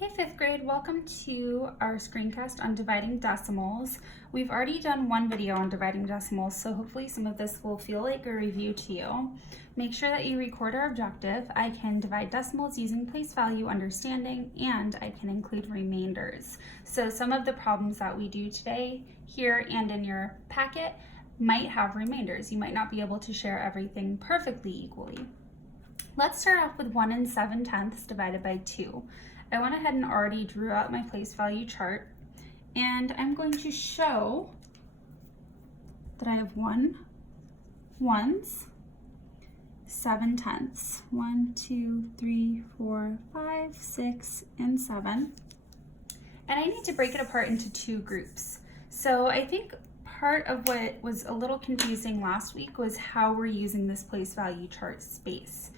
Hey fifth grade, welcome to our screencast on dividing decimals. We've already done one video on dividing decimals, so hopefully some of this will feel like a review to you. Make sure that you record our objective. I can divide decimals using place value understanding, and I can include remainders. So some of the problems that we do today here and in your packet might have remainders. You might not be able to share everything perfectly equally. Let's start off with 1 7/10 divided by 2. I went ahead and already drew out my place value chart, and I'm going to show that I have 1/1, 7/10. 1, 2, 3, 4, 5, 6, and 7. And I need to break it apart into two groups. So I think part of what was a little confusing last week was how we're using this place value chart space.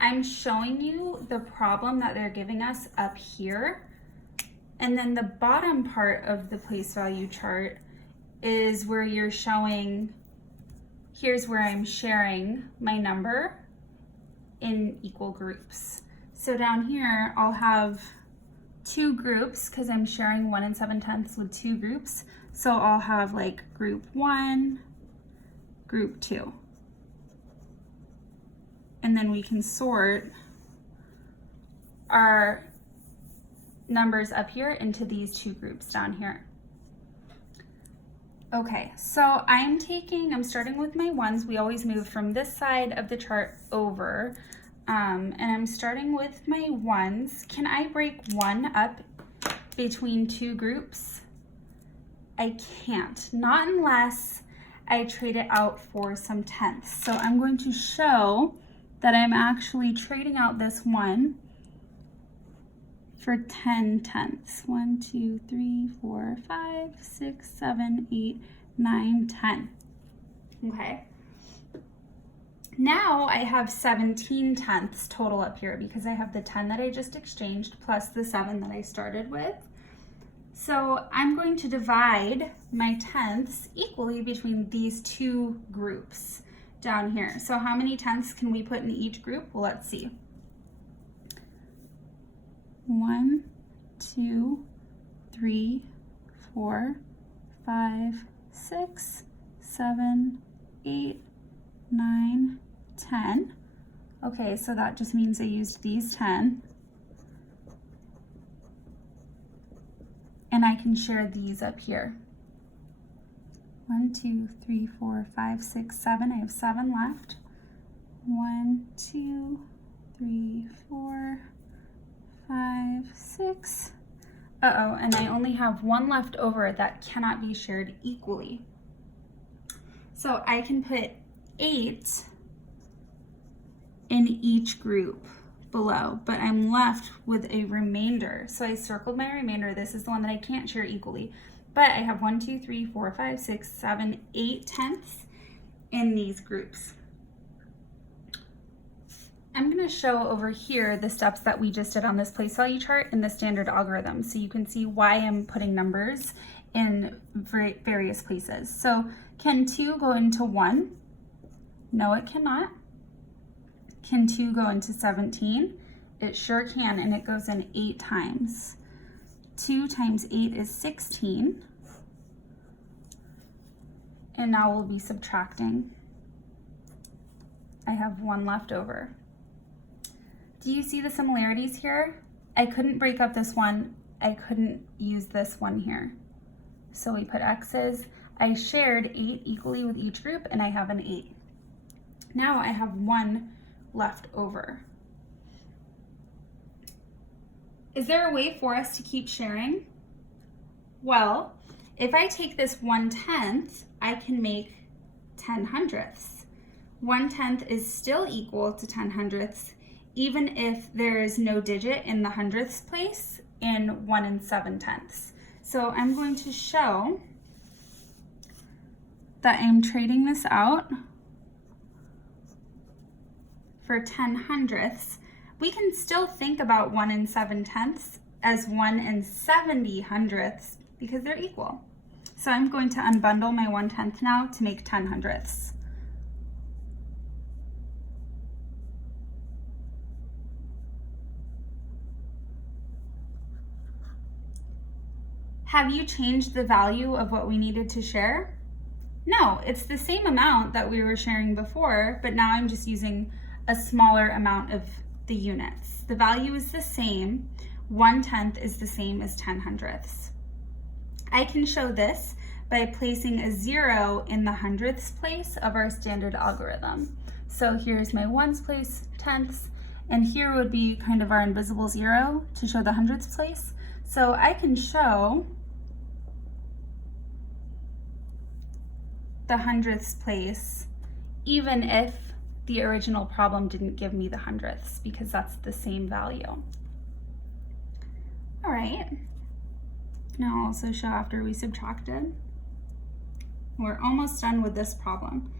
I'm showing you the problem that they're giving us up here, and then the bottom part of the place value chart is where you're showing, here's where I'm sharing my number in equal groups. So down here I'll have two groups because I'm sharing 1 7/10 with two groups. So I'll have like group 1, group 2. And then we can sort our numbers up here into these two groups down here. Okay, so I'm starting with my ones. We always move from this side of the chart over. And I'm starting with my ones. Can I break 1 up between two groups? I can't, not unless I trade it out for some tenths. So I'm going to show that I'm actually trading out this 1 for 10 tenths. 1, 2, 3, 4, 5, 6, 7, 8, 9, 10. Okay. Now I have 17 tenths total up here because I have the 10 that I just exchanged plus the 7 that I started with. So I'm going to divide my tenths equally between these two groups down here. So how many tenths can we put in each group? Well, let's see. 1, 2, 3, 4, 5, 6, 7, 8, 9, 10. Okay, so that just means I used these 10. And I can share these up here. 1, 2, 3, 4, 5, 6, 7. I have 7 left. 1, 2, 3, 4, 5, 6. Uh-oh, and I only have 1 left over that cannot be shared equally. So I can put 8 in each group below, but I'm left with a remainder. So I circled my remainder. This is the one that I can't share equally. But I have 1, 2, 3, 4, 5, 6, 7, 8 tenths in these groups. I'm going to show over here the steps that we just did on this place value chart in the standard algorithm, so you can see why I'm putting numbers in various places. So can 2 go into 1? No, it cannot. Can 2 go into 17? It sure can, and it goes in 8 times. 2 times 8 is 16. And now we'll be subtracting. I have 1 left over. Do you see the similarities here? I couldn't break up this one. I couldn't use this one here. So we put X's. I shared 8 equally with each group, and I have an 8. Now I have 1 left over. Is there a way for us to keep sharing? Well, if I take this 1/10, I can make 10 hundredths. 1/10 is still equal to 10 hundredths, even if there is no digit in the hundredths place in 1 7/10. So I'm going to show that I'm trading this out for 10 hundredths. We can still think about 1 7/10 as 1 70 hundredths because they're equal. So I'm going to unbundle my 1/10 now to make 10 hundredths. Have you changed the value of what we needed to share? No, it's the same amount that we were sharing before, but now I'm just using a smaller amount of the units. The value is the same. 1/10 is the same as 10/100ths. I can show this by placing a 0 in the hundredths place of our standard algorithm. So here's my ones place, tenths, and here would be kind of our invisible 0 to show the hundredths place. So I can show the hundredths place even if the original problem didn't give me the hundredths, because that's the same value. All right, now I'll also show after we subtracted. We're almost done with this problem.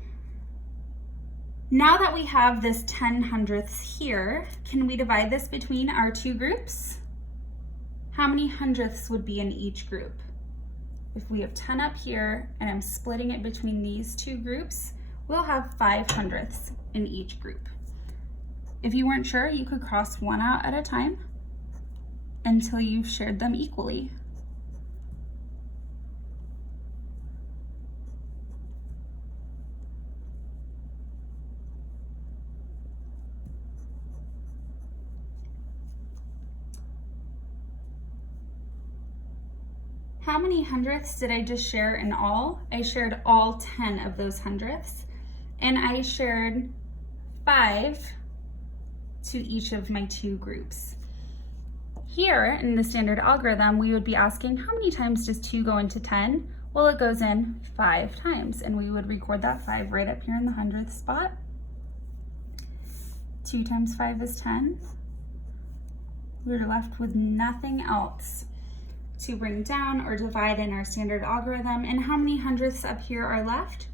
Now that we have this 10/100ths here, can we divide this between our two groups? How many hundredths would be in each group? If we have 10 up here and I'm splitting it between these two groups, we'll have 5 hundredths in each group. If you weren't sure, you could cross one out at a time until you've shared them equally. How many hundredths did I just share in all? I shared all 10 of those hundredths, and I shared 5 to each of my two groups. Here in the standard algorithm, we would be asking, how many times does 2 go into 10? Well, it goes in 5 times, and we would record that 5 right up here in the hundredth spot. 2 times 5 is 10. We're left with nothing else to bring down or divide in our standard algorithm. And how many hundredths up here are left?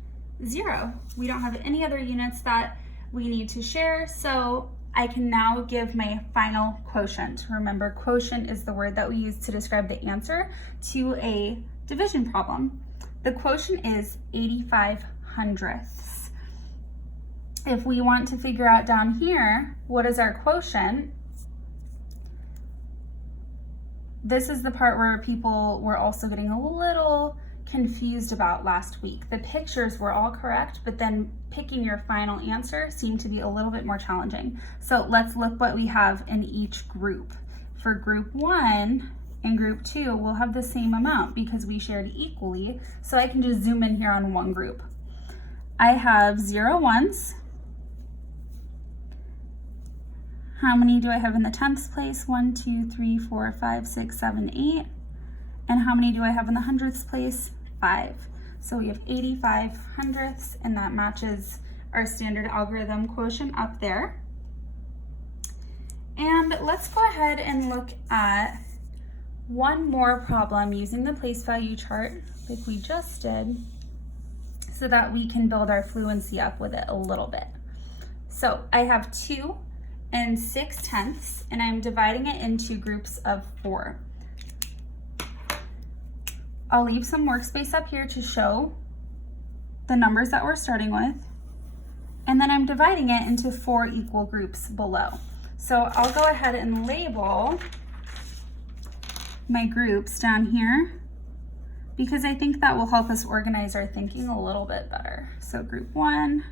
0. We don't have any other units that we need to share, so I can now give my final quotient. Remember, quotient is the word that we use to describe the answer to a division problem. The quotient is 85 hundredths. If we want to figure out down here, what is our quotient? This is the part where people were also getting a little confused about last week. The pictures were all correct, but then picking your final answer seemed to be a little bit more challenging. So let's look what we have in each group. For group 1 and group 2, we'll have the same amount because we shared equally. So I can just zoom in here on one group. I have 0 ones. How many do I have in the tenths place? 1, 2, 3, 4, 5, 6, 7, 8. And how many do I have in the hundredths place? 5. So we have 85 hundredths, and that matches our standard algorithm quotient up there. And let's go ahead and look at one more problem using the place value chart like we just did, so that we can build our fluency up with it a little bit. So I have 2 and 6/10ths, and I'm dividing it into groups of 4. I'll leave some workspace up here to show the numbers that we're starting with, and then I'm dividing it into 4 equal groups below. So I'll go ahead and label my groups down here, because I think that will help us organize our thinking a little bit better. So group 1,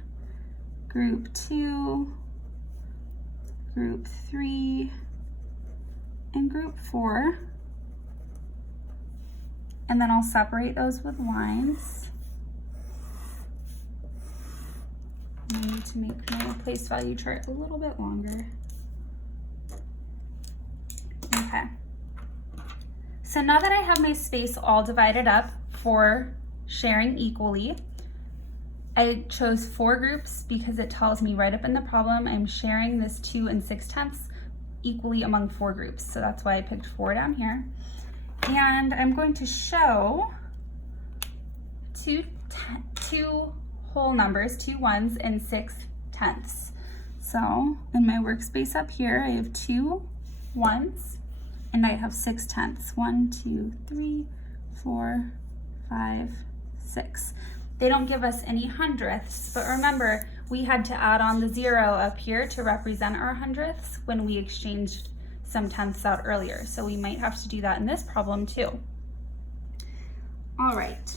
group 2, group 3, and group 4. And then I'll separate those with lines. I need to make my place value chart a little bit longer. Okay. So now that I have my space all divided up for sharing equally, I chose 4 groups because it tells me right up in the problem I'm sharing this 2 and 6/10ths equally among 4 groups. So that's why I picked 4 down here. And I'm going to show two whole numbers, 2 ones and 6/10ths. So in my workspace up here, I have 2 ones and I have 6/10ths. 1, 2, 3, 4, 5, 6. They don't give us any hundredths, but remember, we had to add on the 0 up here to represent our hundredths when we exchanged some tenths out earlier. So we might have to do that in this problem too. All right.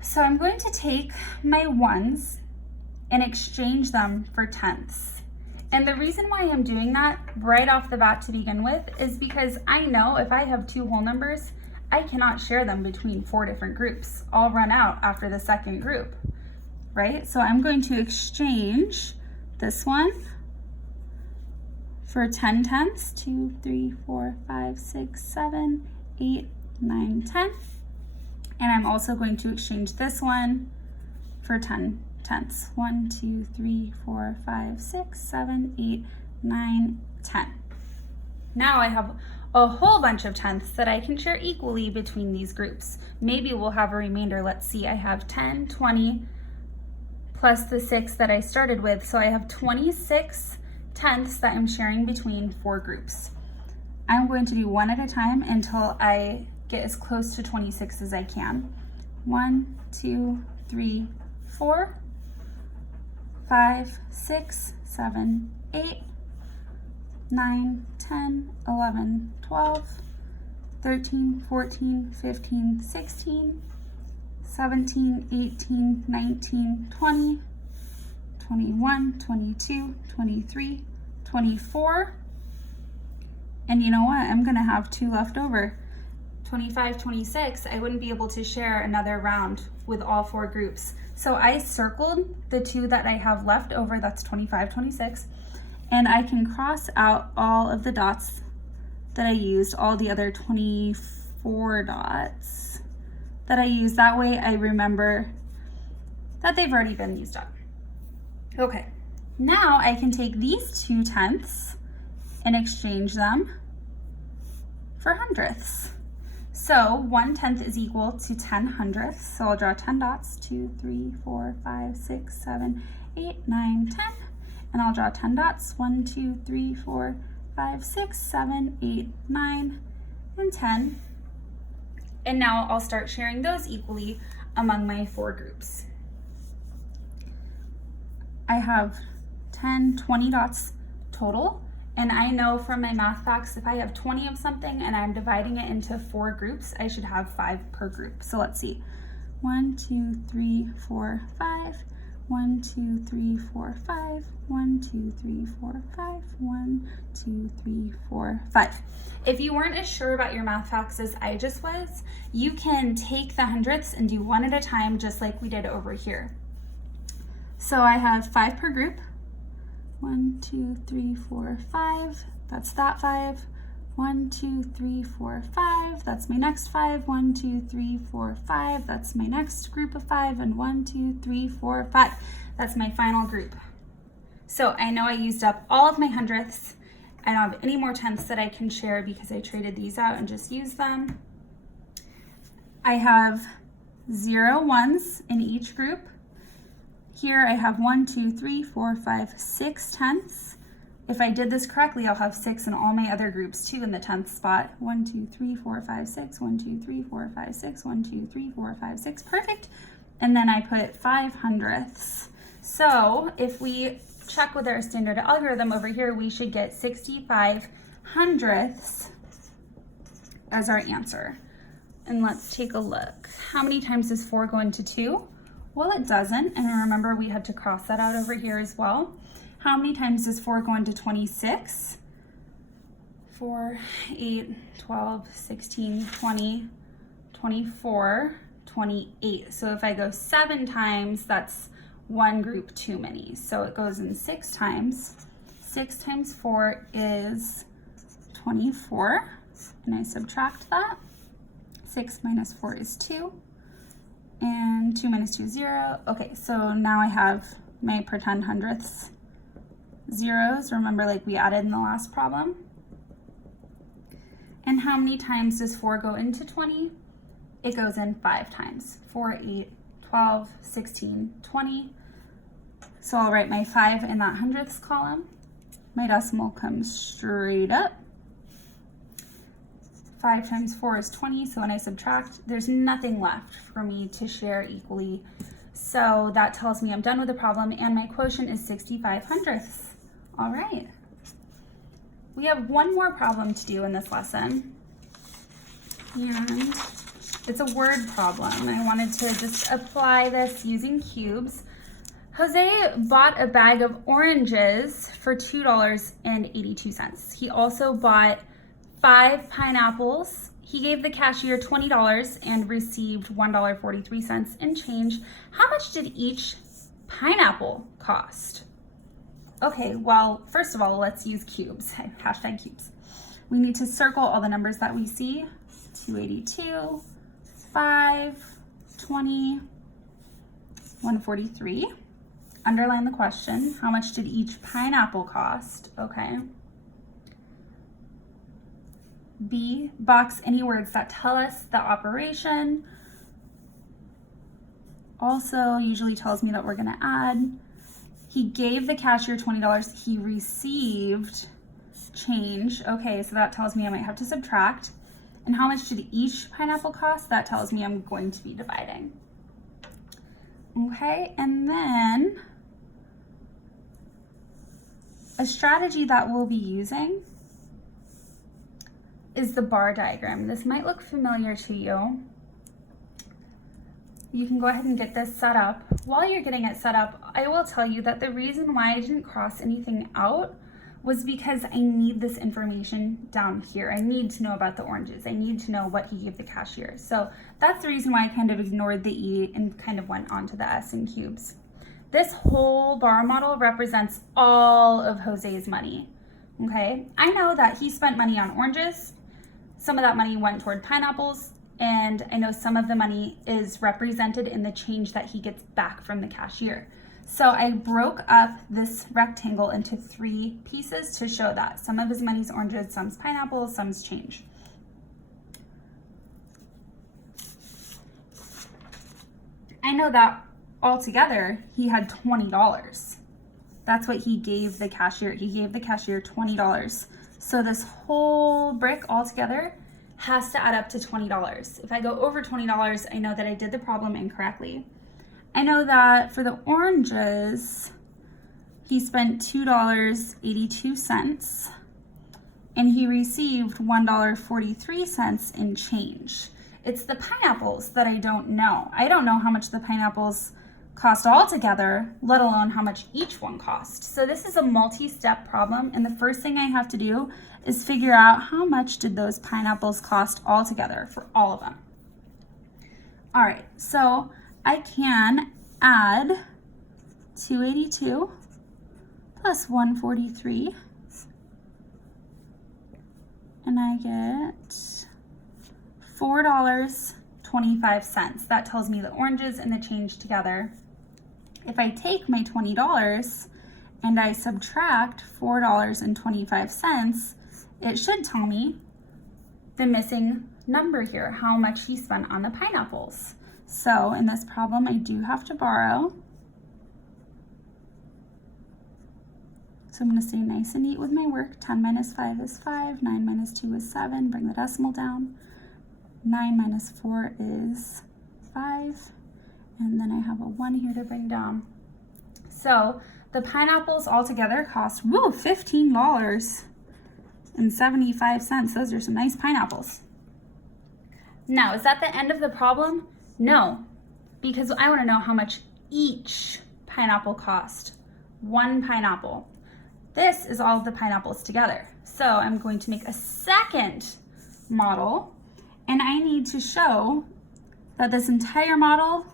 So I'm going to take my ones and exchange them for tenths. And the reason why I'm doing that right off the bat to begin with is because I know if I have two whole numbers, I cannot share them between 4 different groups. I'll run out after the second group, right? So I'm going to exchange this one for 10 tenths, 2, 3, 4, 5, 6, 7, 8, 9, 10. And I'm also going to exchange this one for 10 tenths. 1, 2, 3, 4, 5, 6, 7, 8, 9, 10. Now I have a whole bunch of tenths that I can share equally between these groups. Maybe we'll have a remainder. Let's see, I have 10, 20, plus the 6 that I started with. So I have 26 tenths that I'm sharing between 4 groups. I'm going to do one at a time until I get as close to 26 as I can. 1, 2, 3, 4, 5, 6, 7, 8, 9, 10, 11, 12, 13, 14, 15, 16, 17, 18, 19, 20, 21, 22, 23, 24. And you know what? I'm gonna have 2 left over. 25, 26, I wouldn't be able to share another round with all 4 groups. So I circled the 2 that I have left over, that's 25, 26, and I can cross out all of the dots that I used, all the other 24 dots that I used. That way I remember that they've already been used up. Okay, now I can take these 2 tenths and exchange them for hundredths. So 1 tenth is equal to 10 hundredths. So I'll draw 10 dots, 2, 3, 4, 5, 6, 7, 8, 9, 10. And I'll draw 10 dots, 1, 2, 3, 4, 5, 6, 7, 8, 9, and 10. And now I'll start sharing those equally among my 4 groups. I have 10, 20 dots total. And I know from my math facts, if I have 20 of something and I'm dividing it into 4 groups, I should have 5 per group. So let's see. 1, 2, 3, 4, 5. 1, 2, 3, 4, 5. 1, 2, 3, 4, 5. 1, 2, 3, 4, 5. If you weren't as sure about your math facts as I just was, you can take the hundredths and do one at a time, just like we did over here. So I have 5 per group. 1, 2, 3, 4, 5. That's that 5. 1, 2, 3, 4, 5. That's my next 5. 1, 2, 3, 4, 5. That's my next group of 5. And 1, 2, 3, 4, 5. That's my final group. So I know I used up all of my hundredths. I don't have any more tenths that I can share because I traded these out and just used them. I have 0 ones in each group. Here I have 1, 2, 3, 4, 5, 6 tenths. If I did this correctly, I'll have 6 in all my other groups too in the 10th spot. 1, 2, 3, 4, 5, 6. 1, 2, 3, 4, 5, 6. 1, 2, 3, 4, 5, 6. Perfect. And then I put 5 hundredths. So if we check with our standard algorithm over here, we should get 65 hundredths as our answer. And let's take a look. How many times does 4 go into 2? Well, it doesn't, and remember we had to cross that out over here as well. How many times does 4 go into 26? 4, 8, 12, 16, 20, 24, 28. So if I go 7 times, that's 1 group too many. So it goes in 6 times. 6 times 4 is 24, and I subtract that. 6 minus 4 is 2. And 2 minus 2 is 0. Okay, so now I have my pretend hundredths zeros. Remember, like we added in the last problem. And how many times does 4 go into 20? It goes in 5 times. 4, 8, 12, 16, 20. So I'll write my 5 in that hundredths column. My decimal comes straight up. 5 times 4 is 20, so when I subtract, there's nothing left for me to share equally. So that tells me I'm done with the problem, and my quotient is 65 hundredths. All right. We have one more problem to do in this lesson. And it's a word problem. I wanted to just apply this using cubes. Jose bought a bag of oranges for $2.82. He also bought 5 pineapples. He gave the cashier $20 and received $1.43 in change. How much did each pineapple cost? Okay, well, first of all, let's use cubes, hashtag cubes. We need to circle all the numbers that we see. 282, 5, 20, 143. Underline the question. How much did each pineapple cost? Okay. B, box any words that tell us the operation. Also usually tells me that we're gonna add. He gave the cashier $20. He received change. Okay, so that tells me I might have to subtract. And how much did each pineapple cost? That tells me I'm going to be dividing. Okay, and then a strategy that we'll be using is the bar diagram. This might look familiar to you. You can go ahead and get this set up. While you're getting it set up, I will tell you that the reason why I didn't cross anything out was because I need this information down here. I need to know about the oranges. I need to know what he gave the cashier. So that's the reason why I kind of ignored the E and kind of went on to the S in cubes. This whole bar model represents all of Jose's money, okay? I know that he spent money on oranges. Some of that money went toward pineapples, and I know some of the money is represented in the change that he gets back from the cashier. So I broke up this rectangle into 3 pieces to show that. Some of his money's oranges, some's pineapples, some's change. I know that altogether he had $20. That's what he gave the cashier. He gave the cashier $20. So this whole brick altogether has to add up to $20. If I go over $20, I know that I did the problem incorrectly. I know that for the oranges, he spent $2.82 and he received $1.43 in change. It's the pineapples that I don't know. I don't know how much the pineapples cost altogether, let alone how much each one cost. So this is a multi-step problem, and the first thing I have to do is figure out how much did those pineapples cost altogether for all of them. All right, so I can add 282 plus 143, and I get $4.25. That tells me the oranges and the change together. If I take my $20 and I subtract $4.25, it should tell me the missing number here, how much he spent on the pineapples. So in this problem, I do have to borrow. So I'm going to stay nice and neat with my work. 10 minus 5 is 5, 9 minus 2 is 7, bring the decimal down. 9 minus 4 is 5, and then I have a 1 here to bring down. So the pineapples altogether cost, $15.75. Those are some nice pineapples. Now, is that the end of the problem? No, because I want to know how much each pineapple cost. 1 pineapple. This is all of the pineapples together. So I'm going to make a second model, and I need to show that this entire model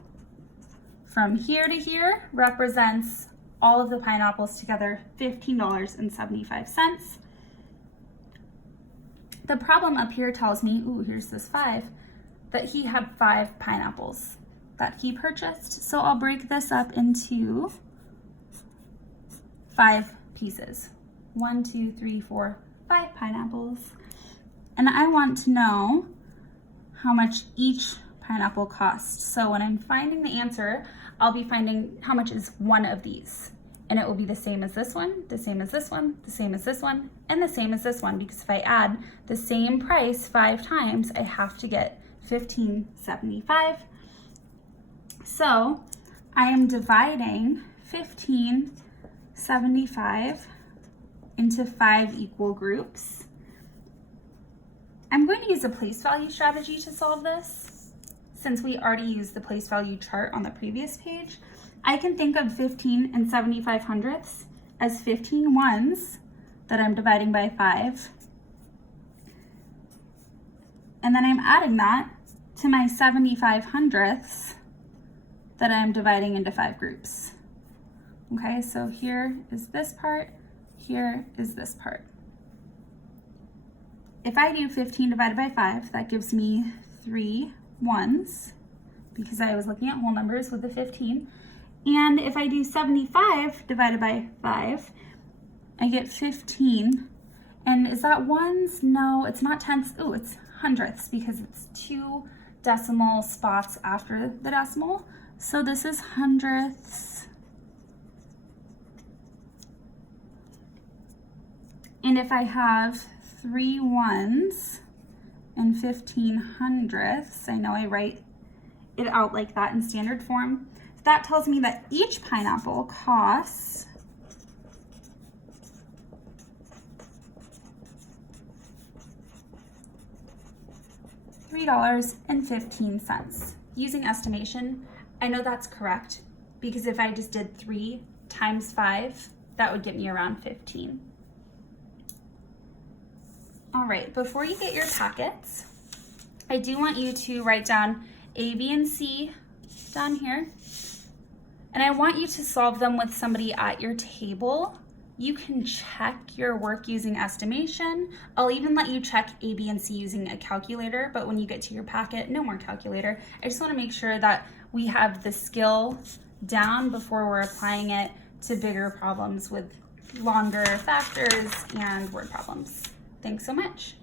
from here to here represents all of the pineapples together, $15.75. The problem up here tells me, ooh, here's this 5, that he had 5 pineapples that he purchased. So I'll break this up into 5 pieces. 1, 2, 3, 4, 5 pineapples. And I want to know how much each pineapple costs. So when I'm finding the answer, I'll be finding how much is one of these. And it will be the same as this one, the same as this one, the same as this one, and the same as this one, because if I add the same price 5 times, I have to get $15.75. So I am dividing $15.75 into 5 equal groups. I'm going to use a place value strategy to solve this. Since we already used the place value chart on the previous page, I can think of 15 and 75 hundredths as 15 ones that I'm dividing by 5. And then I'm adding that to my 75 hundredths that I'm dividing into 5 groups. Okay, so here is this part, here is this part. If I do 15 divided by 5, that gives me 3 ones, because I was looking at whole numbers with the 15. And if I do 75 divided by 5, I get 15. And is that ones? No, it's not tenths. Oh, it's hundredths, because it's 2 decimal spots after the decimal. So this is hundredths. And if I have 3 ones and 15 hundredths, I know I write it out like that in standard form. That tells me that each pineapple costs $3.15. Using estimation, I know that's correct, because if I just did 3 times 5, that would get me around 15. All right, before you get your packets, I do want you to write down A, B, and C down here. And I want you to solve them with somebody at your table. You can check your work using estimation. I'll even let you check A, B, and C using a calculator, but when you get to your packet, no more calculator. I just want to make sure that we have the skill down before we're applying it to bigger problems with longer factors and word problems. Thanks so much.